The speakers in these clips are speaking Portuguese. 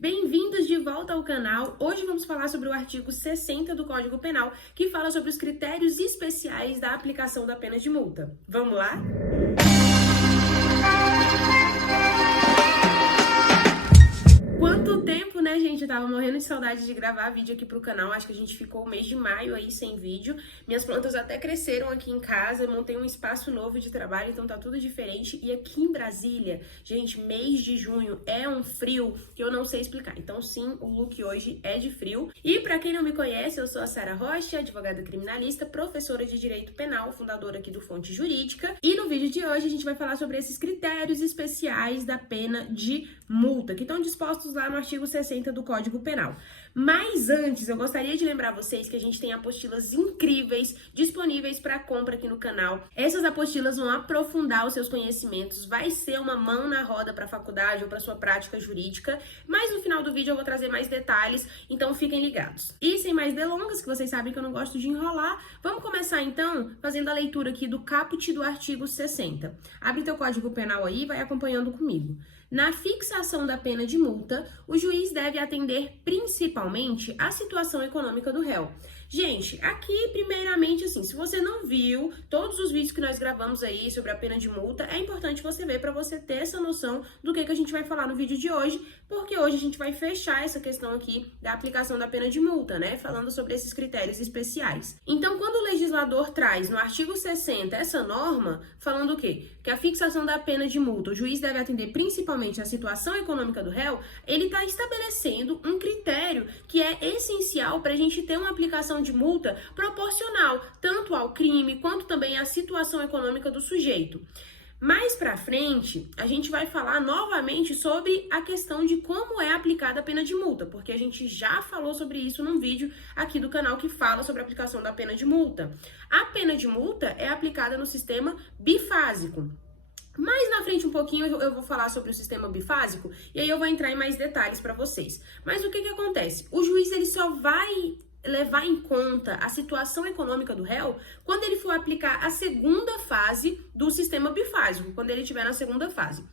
Bem-vindos de volta ao canal. Hoje vamos falar sobre o artigo 60 do Código Penal, que fala sobre os critérios especiais da aplicação da pena de multa. Vamos lá? Quanto tempo, né, gente? Eu tava morrendo de saudade de gravar vídeo aqui pro canal. Acho que a gente ficou o mês de maio aí sem vídeo. Minhas plantas até cresceram aqui em casa, eu montei um espaço novo de trabalho, então tá tudo diferente. E aqui em Brasília, gente, mês de junho é um frio que eu não sei explicar. Então sim, o look hoje é de frio. E pra quem não me conhece, eu sou a Sara Rocha, advogada criminalista, professora de Direito Penal, fundadora aqui do Fonte Jurídica. E no vídeo de hoje a gente vai falar sobre esses critérios especiais da pena de multa, que estão dispostos lá no artigo 60 do Código Penal. Mas antes, eu gostaria de lembrar vocês que a gente tem apostilas incríveis disponíveis para compra aqui no canal. Essas apostilas vão aprofundar os seus conhecimentos, vai ser uma mão na roda para a faculdade ou para sua prática jurídica, mas no final do vídeo eu vou trazer mais detalhes, então fiquem ligados. E sem mais delongas, que vocês sabem que eu não gosto de enrolar, vamos começar então fazendo a leitura aqui do caput do artigo 60. Abre teu Código Penal aí e vai acompanhando comigo. Na fixação da pena de multa, o juiz deve atender principalmente à situação econômica do réu. Gente, aqui, primeiramente, assim, se você não viu todos os vídeos que nós gravamos aí sobre a pena de multa, é importante você ver para você ter essa noção do que a gente vai falar no vídeo de hoje, porque hoje a gente vai fechar essa questão aqui da aplicação da pena de multa, né? Falando sobre esses critérios especiais. Então, quando o legislador traz no artigo 60 essa norma, falando o quê? Que a fixação da pena de multa, o juiz deve atender principalmente à situação econômica do réu, ele está estabelecendo um critério que é essencial para a gente ter uma aplicação de multa proporcional, tanto ao crime quanto também à situação econômica do sujeito. Mais pra frente, a gente vai falar novamente sobre a questão de como é aplicada a pena de multa, porque a gente já falou sobre isso num vídeo aqui do canal que fala sobre a aplicação da pena de multa. A pena de multa é aplicada no sistema bifásico. Mais na frente um pouquinho eu vou falar sobre o sistema bifásico e aí eu vou entrar em mais detalhes para vocês. Mas o que acontece? O juiz ele só vai levar em conta a situação econômica do réu quando ele for aplicar a segunda fase do sistema bifásico, quando ele estiver na segunda fase.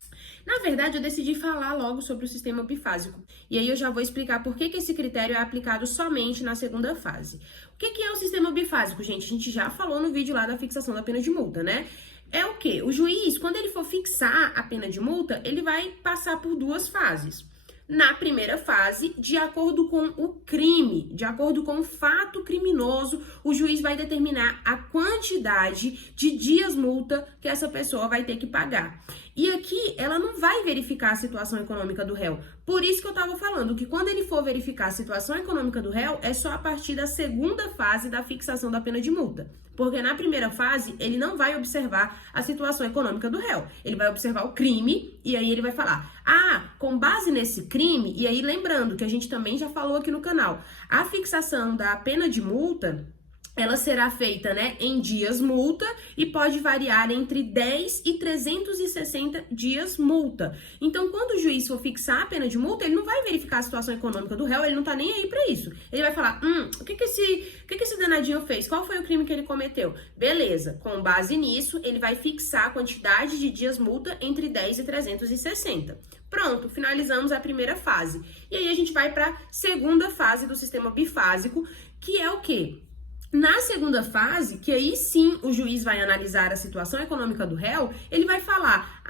Na verdade, eu decidi falar logo sobre o sistema bifásico. E aí eu já vou explicar por que esse critério é aplicado somente na segunda fase. O que é o sistema bifásico, gente? A gente já falou no vídeo lá da fixação da pena de multa, né? É o quê? O juiz, quando ele for fixar a pena de multa, ele vai passar por duas fases. Na primeira fase, de acordo com o crime, de acordo com o fato criminoso, o juiz vai determinar a quantidade de dias multa que essa pessoa vai ter que pagar. E aqui, ela não vai verificar a situação econômica do réu. Por isso que eu estava falando que quando ele for verificar a situação econômica do réu, é só a partir da segunda fase da fixação da pena de multa. Porque na primeira fase, ele não vai observar a situação econômica do réu. Ele vai observar o crime e aí ele vai falar, com base nesse crime, e aí lembrando que a gente também já falou aqui no canal, a fixação da pena de multa, ela será feita, né, em dias multa e pode variar entre 10 e 360 dias multa. Então, quando o juiz for fixar a pena de multa, ele não vai verificar a situação econômica do réu, ele não tá nem aí pra isso. Ele vai falar, o que esse danadinho fez? Qual foi o crime que ele cometeu? Beleza, com base nisso, ele vai fixar a quantidade de dias multa entre 10 e 360. Pronto, finalizamos a primeira fase. E aí a gente vai pra segunda fase do sistema bifásico, que é o quê? Na segunda fase, que aí sim o juiz vai analisar a situação econômica do réu, ele vai falar,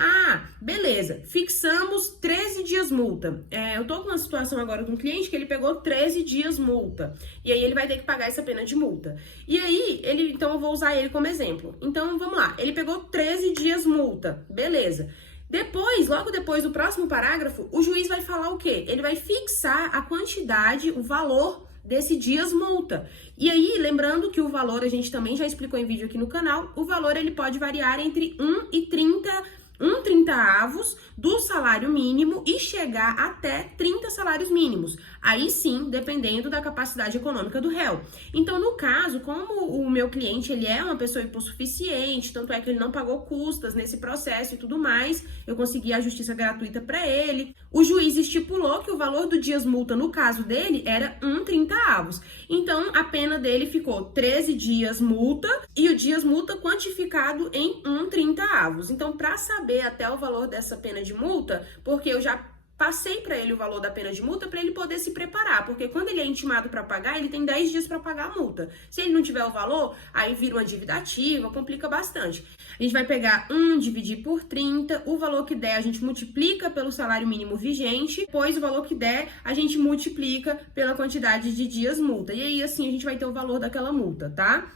beleza, fixamos 13 dias multa. Eu tô com uma situação agora com um cliente que ele pegou 13 dias multa. E aí ele vai ter que pagar essa pena de multa. E aí, então eu vou usar ele como exemplo. Então, vamos lá, ele pegou 13 dias multa, beleza. Depois, logo depois do próximo parágrafo, o juiz vai falar o quê? Ele vai fixar a quantidade, o valor desse dias multa. E aí, lembrando que o valor, a gente também já explicou em vídeo aqui no canal, o valor ele pode variar entre 1 e 30avos do salário mínimo e chegar até 30 salários mínimos. Aí sim, dependendo da capacidade econômica do réu. Então, no caso, como o meu cliente, ele é uma pessoa hipossuficiente, tanto é que ele não pagou custas nesse processo e tudo mais, eu consegui a justiça gratuita para ele. O juiz estipulou que o valor do dias multa, no caso dele, era 1/30avos. Então, a pena dele ficou 13 dias multa e o dias multa quantificado em 1/30avos. Então, para saber até o valor dessa pena de multa, porque eu já passei para ele o valor da pena de multa para ele poder se preparar, porque quando ele é intimado para pagar, ele tem 10 dias para pagar a multa. Se ele não tiver o valor, aí vira uma dívida ativa, complica bastante. A gente vai pegar 1, dividir por 30, o valor que der a gente multiplica pelo salário mínimo vigente, depois o valor que der a gente multiplica pela quantidade de dias multa. E aí assim a gente vai ter o valor daquela multa, tá?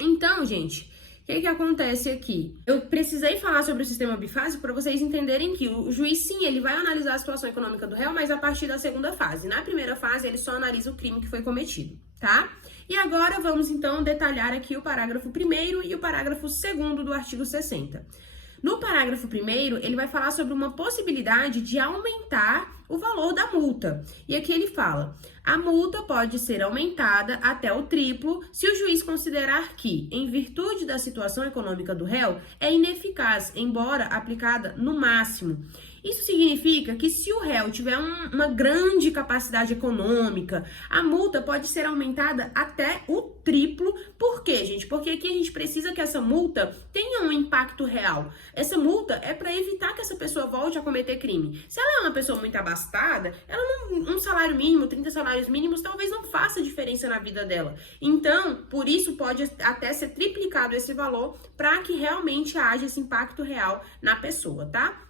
Então, gente, o que acontece aqui? Eu precisei falar sobre o sistema bifásico para vocês entenderem que o juiz, sim, ele vai analisar a situação econômica do réu, mas a partir da segunda fase. Na primeira fase, ele só analisa o crime que foi cometido, tá? E agora vamos, então, detalhar aqui o parágrafo 1º e o parágrafo 2º do artigo 60. No parágrafo 1º, ele vai falar sobre uma possibilidade de aumentar o valor da multa. E aqui ele fala: a multa pode ser aumentada até o triplo se o juiz considerar que, em virtude da situação econômica do réu, é ineficaz, embora aplicada no máximo. Isso significa que se o réu tiver uma grande capacidade econômica, a multa pode ser aumentada até o triplo. Por quê, gente? Porque aqui a gente precisa que essa multa tenha um impacto real. Essa multa é para evitar que essa pessoa volte a cometer crime. Se ela é uma pessoa muito abastada, um salário mínimo, 30 salários mínimos, talvez não faça diferença na vida dela. Então, por isso pode até ser triplicado esse valor para que realmente haja esse impacto real na pessoa, tá?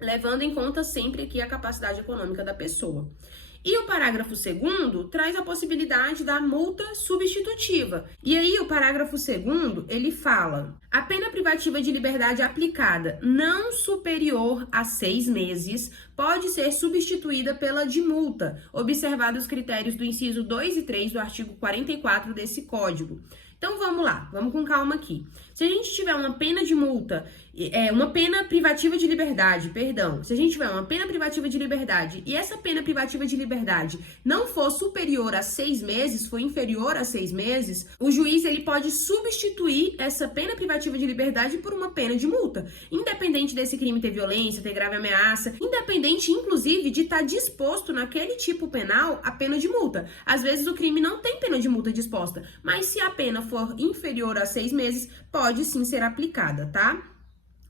Levando em conta sempre aqui a capacidade econômica da pessoa. E o parágrafo 2º traz a possibilidade da multa substitutiva. E aí o parágrafo 2º, ele fala: a pena privativa de liberdade aplicada não superior a 6 meses pode ser substituída pela de multa, observados os critérios do inciso 2 e 3 do artigo 44 desse Código. Então vamos lá, vamos com calma aqui. Se a gente tiver uma pena de multa, uma pena privativa de liberdade, perdão. Se a gente tiver uma pena privativa de liberdade e essa pena privativa de liberdade não for superior a 6 meses, for inferior a 6 meses, o juiz ele pode substituir essa pena privativa de liberdade por uma pena de multa. Independente desse crime ter violência, ter grave ameaça, independente, inclusive, de estar disposto naquele tipo penal a pena de multa. Às vezes o crime não tem pena de multa disposta, mas se a pena for inferior a 6 meses, pode sim ser aplicada, tá?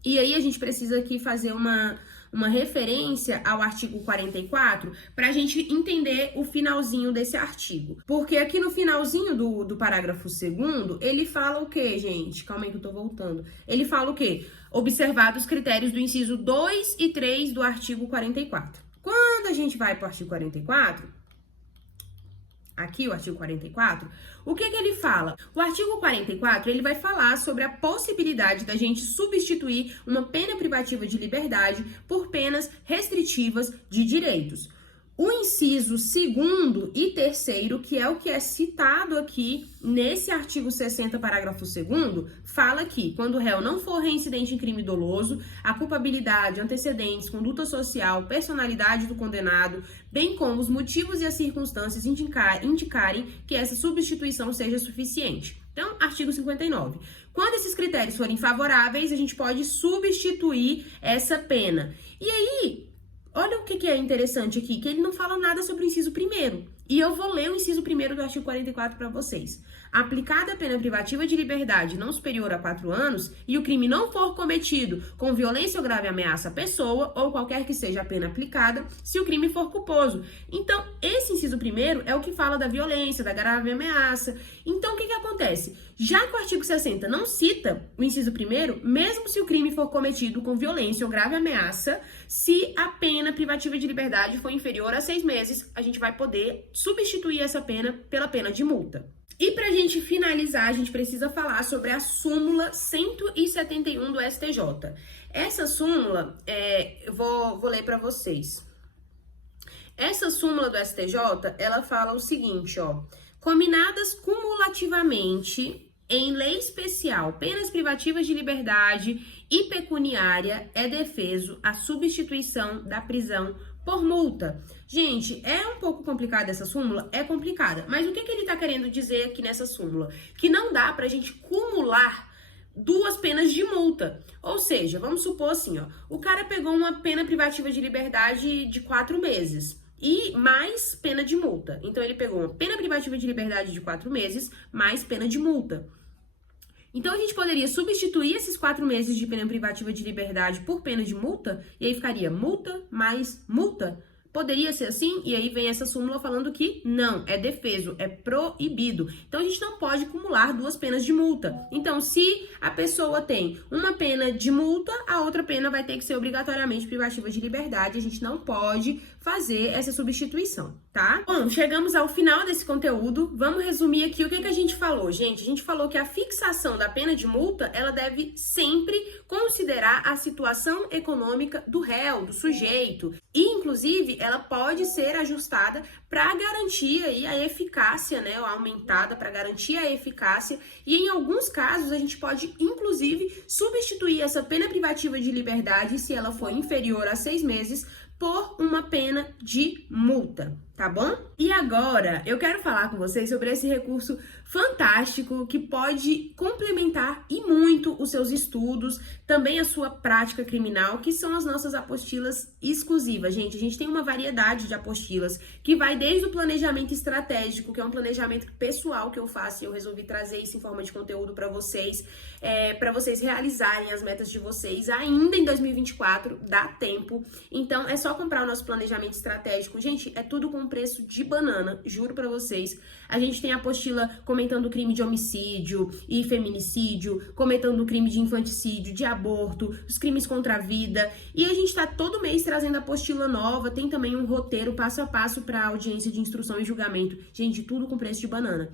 E aí a gente precisa aqui fazer uma referência ao artigo 44 para a gente entender o finalzinho desse artigo. Porque aqui no finalzinho do parágrafo 2º, ele fala o quê, gente? Calma aí que eu tô voltando. Ele fala o quê? Observados os critérios do inciso 2 e 3 do artigo 44. Quando a gente vai para o artigo 44... Aqui, o artigo 44, o que ele fala? O artigo 44, ele vai falar sobre a possibilidade da gente substituir uma pena privativa de liberdade por penas restritivas de direitos. O inciso 2º e 3º, que é o que é citado aqui nesse artigo 60, parágrafo 2º, fala que quando o réu não for reincidente em crime doloso, a culpabilidade, antecedentes, conduta social, personalidade do condenado, bem como os motivos e as circunstâncias indicarem que essa substituição seja suficiente. Então, artigo 59. Quando esses critérios forem favoráveis, a gente pode substituir essa pena. E aí, olha o que é interessante aqui, que ele não fala nada sobre o inciso 1º. E eu vou ler o inciso 1º do artigo 44 para vocês. Aplicada a pena privativa de liberdade não superior a 4 anos e o crime não for cometido com violência ou grave ameaça à pessoa ou qualquer que seja a pena aplicada, se o crime for culposo. Então, esse inciso 1º é o que fala da violência, da grave ameaça. Então, o que acontece? Já que o artigo 60 não cita o inciso 1º, mesmo se o crime for cometido com violência ou grave ameaça, se a pena privativa de liberdade for inferior a 6 meses, a gente vai poder substituir essa pena pela pena de multa. E pra gente finalizar, a gente precisa falar sobre a súmula 171 do STJ. Essa súmula, eu vou ler pra vocês. Essa súmula do STJ, ela fala o seguinte, ó. Combinadas cumulativamente em lei especial, penas privativas de liberdade e pecuniária, é defeso a substituição da prisão por multa. Gente, é um pouco complicada essa súmula? É complicada. Mas o que ele tá querendo dizer aqui nessa súmula? Que não dá pra gente cumular duas penas de multa. Ou seja, vamos supor assim, ó, o cara pegou uma pena privativa de liberdade de 4 meses e mais pena de multa. Então, ele pegou uma pena privativa de liberdade de 4 meses mais pena de multa. Então, a gente poderia substituir esses 4 meses de pena privativa de liberdade por pena de multa, e aí ficaria multa mais multa. Poderia ser assim? E aí vem essa súmula falando que não, é defeso, é proibido. Então a gente não pode acumular duas penas de multa. Então, se a pessoa tem uma pena de multa, a outra pena vai ter que ser obrigatoriamente privativa de liberdade. A gente não pode fazer essa substituição, tá? Bom, chegamos ao final desse conteúdo. Vamos resumir aqui o que a gente falou, gente. A gente falou que a fixação da pena de multa, ela deve sempre considerar a situação econômica do réu, do sujeito. E, inclusive, ela pode ser ajustada para garantir aí a eficácia, né, ou aumentada para garantir a eficácia. E em alguns casos a gente pode, inclusive, substituir essa pena privativa de liberdade, se ela for inferior a 6 meses, por uma pena de multa, tá bom? E agora eu quero falar com vocês sobre esse recurso fantástico que pode complementar e muito os seus estudos, também a sua prática criminal, que são as nossas apostilas exclusivas. Gente, a gente tem uma variedade de apostilas que vai desde o planejamento estratégico, que é um planejamento pessoal que eu faço e eu resolvi trazer isso em forma de conteúdo para vocês realizarem as metas de vocês ainda em 2024, dá tempo. Então é só comprar o nosso planejamento estratégico. Gente, é tudo com preço de banana, juro pra vocês. A gente tem a apostila comentando o crime de homicídio e feminicídio, comentando o crime de infanticídio, de aborto, os crimes contra a vida. E a gente tá todo mês trazendo apostila nova, tem também um roteiro passo a passo para audiência de instrução e julgamento. Gente, tudo com preço de banana.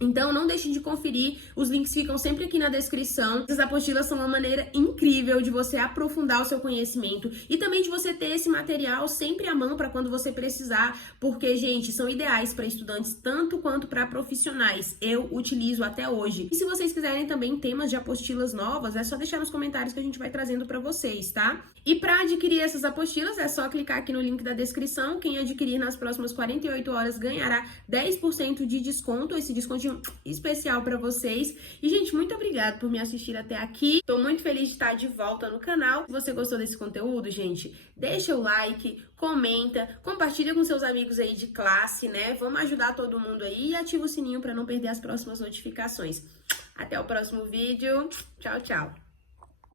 Então, não deixem de conferir, os links ficam sempre aqui na descrição. Essas apostilas são uma maneira incrível de você aprofundar o seu conhecimento e também de você ter esse material sempre à mão para quando você precisar, porque, gente, são ideais para estudantes tanto quanto para profissionais. Eu utilizo até hoje. E se vocês quiserem também temas de apostilas novas, é só deixar nos comentários que a gente vai trazendo para vocês, tá? E para adquirir essas apostilas, é só clicar aqui no link da descrição. Quem adquirir nas próximas 48 horas ganhará 10% de desconto. Esse desconto especial para vocês. E, gente, muito obrigada por me assistir até aqui. Tô muito feliz de estar de volta no canal. Se você gostou desse conteúdo, gente, deixa o like, comenta, compartilha com seus amigos aí de classe, né? Vamos ajudar todo mundo aí e ativa o sininho para não perder as próximas notificações. Até o próximo vídeo. Tchau, tchau.